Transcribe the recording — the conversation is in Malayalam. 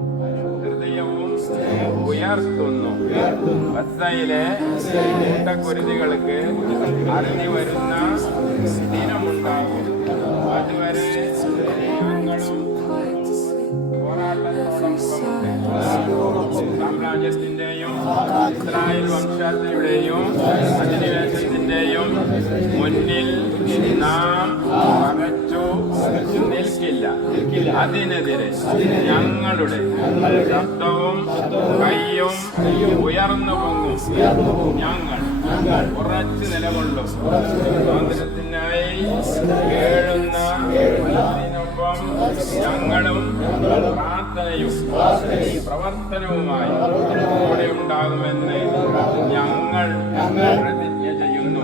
ഹൃദയവും ഉയർത്തുന്നു. ഗസ്സയിലെ കൂട്ടക്കുരുതികൾക്ക് അറിഞ്ഞു വരുന്ന ദിനമുണ്ടാകും. അതുവരെ ഞങ്ങളും സാമ്രാജ്യത്തിന്റെയും ഇസ്രായേൽ വംശത്തിന്റെയും അധിനിവേശത്തിന്റെയും മുന്നിൽ നാം പകച്ചു നിൽക്കില്ല. അതിനെതിരെ ഞങ്ങളുടെ ശബ്ദവും കയ്യും ഉയർന്നു പൊങ്ങും. ഞങ്ങൾ ഉറച്ചു നിലകൊള്ളും. സ്വാതന്ത്ര്യത്തിനായി കേഴുന്ന മനസ്സിനൊപ്പം ഞങ്ങളും പ്രാർത്ഥനയും പ്രവർത്തനവുമായി കൂടെ ഉണ്ടാകുമെന്ന് ഞങ്ങൾ പ്രതിജ്ഞ ചെയ്യുന്നു.